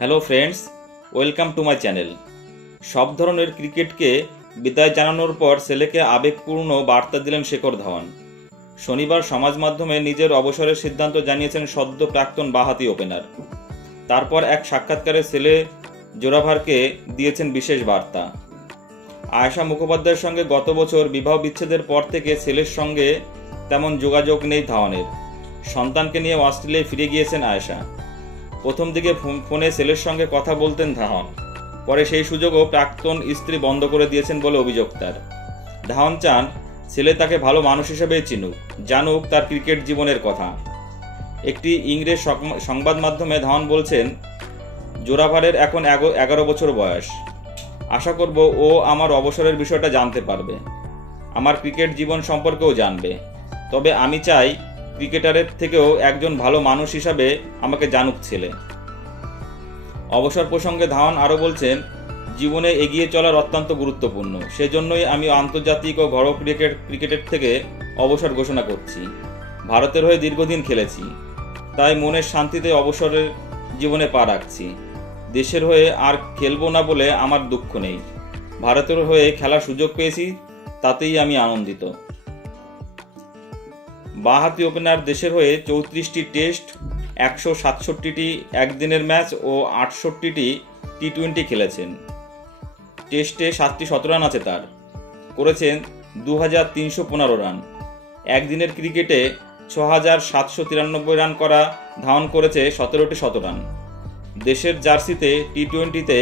Hello friends, welcome to my channel. সব ধরনের ক্রিকেটকে বিদায় জানানোর পর ছেলেকে আবেগপূর্ণ বার্তা দিলেন শেখর ধাওয়ান। শনিবার সমাজ মাধ্যমে নিজের অবসরের সিদ্ধান্ত জানিয়েছেন সদ্য প্রাক্তন বাঁহাতি ওপেনার। তারপর এক সাক্ষাৎকারে ছেলে জোরাভারকে দিয়েছেন বিশেষ বার্তা। আয়েশা মুখোপাধ্যায়ের সঙ্গে গত বছর বিবাহ বিচ্ছেদের পর থেকে ছেলের সঙ্গে তেমন যোগাযোগ নেই ধাওয়ানের। সন্তানকে নিয়ে অস্ট্রেলিয়ায় ফিরে গিয়েছেন আয়েশা। প্রথম দিকে ফোনে ছেলের সঙ্গে কথা বলতেন ধাওয়ান, পরে সেই সুযোগও প্রাক্তন স্ত্রী বন্ধ করে দিয়েছেন বলে অভিযোগ তার। ধাওয়ান চান ছেলে তাকে ভালো মানুষ হিসেবে চিনুক, জানুক তার ক্রিকেট জীবনের কথা। একটি ইংরেজ সংবাদ মাধ্যমে ধাওয়ান বলছেন, জোরাভারের এখন 11 বছর বয়স। আশা করব ও আমার অবসরের বিষয়টা জানতে পারবে, আমার ক্রিকেট জীবন সম্পর্কেও জানবে। তবে আমি চাই ক্রিকেটারের থেকেও একজন ভালো মানুষ হিসাবে আমাকে জানুক ছেলে। অবসর প্রসঙ্গে ধাওয়ান আরও বলছেন, জীবনে এগিয়ে চলার অত্যন্ত গুরুত্বপূর্ণ, সেজন্যই আমি আন্তর্জাতিক ও ঘরোয়া ক্রিকেটের থেকে অবসর ঘোষণা করছি। ভারতের হয়ে দীর্ঘদিন খেলেছি, তাই মনের শান্তিতে অবসরের জীবনে পা রাখছি। দেশের হয়ে আর খেলবো না বলে আমার দুঃখ নেই। ভারতের হয়ে খেলার সুযোগ পেয়েছি, তাতেই আমি আনন্দিত। বাঁহাতি ওপেনার দেশের হয়ে 34টি টেস্ট, 167টি একদিনের ম্যাচ ও 68টি টি-20 খেলেছেন। টেস্টে 7টি শতরান আছে তার, করেছেন 2315 রান। একদিনের ক্রিকেটে 6793 রান করা ধাওয়ান করেছে 17টি শতরান। দেশের জার্সিতে টি-20তে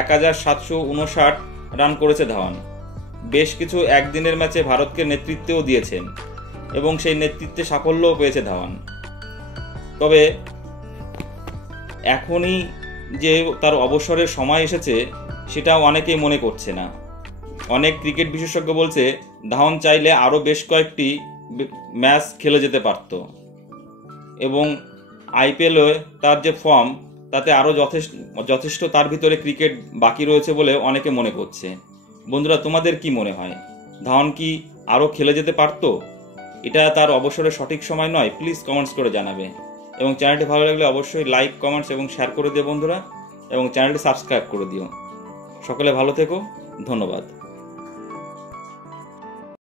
1759 রান করেছে ধাওয়ান। বেশ কিছু একদিনের ম্যাচে ভারতকে নেতৃত্বও দিয়েছেন এবং সেই নেতৃত্বে সাফল্যও পেয়েছে ধাওয়ান। তবে এখনই যে তার অবসরের সময় এসেছে সেটাও অনেকেই মনে করছে না। অনেক ক্রিকেট বিশেষজ্ঞ বলছে ধাওয়ান চাইলে আরও বেশ কয়েকটি ম্যাচ খেলে যেতে পারত এবং আইপিএলে তার যে ফর্ম তাতে আরও যথেষ্ট তার ভিতরে ক্রিকেট বাকি রয়েছে বলে অনেকে মনে করছে। বন্ধুরা, তোমাদের কি মনে হয়, ধাওয়ান কি আরও খেলে যেতে পারত? এটা তার অবসরের সঠিক সময় নয়? প্লিজ কমেন্টস করে জানাবে এবং চ্যানেলটি ভালো লাগলে অবশ্যই লাইক, কমেন্টস এবং শেয়ার করে দিও বন্ধুরা, এবং চ্যানেলটি সাবস্ক্রাইব করে দিও। সকলে ভালো থেকো, ধন্যবাদ।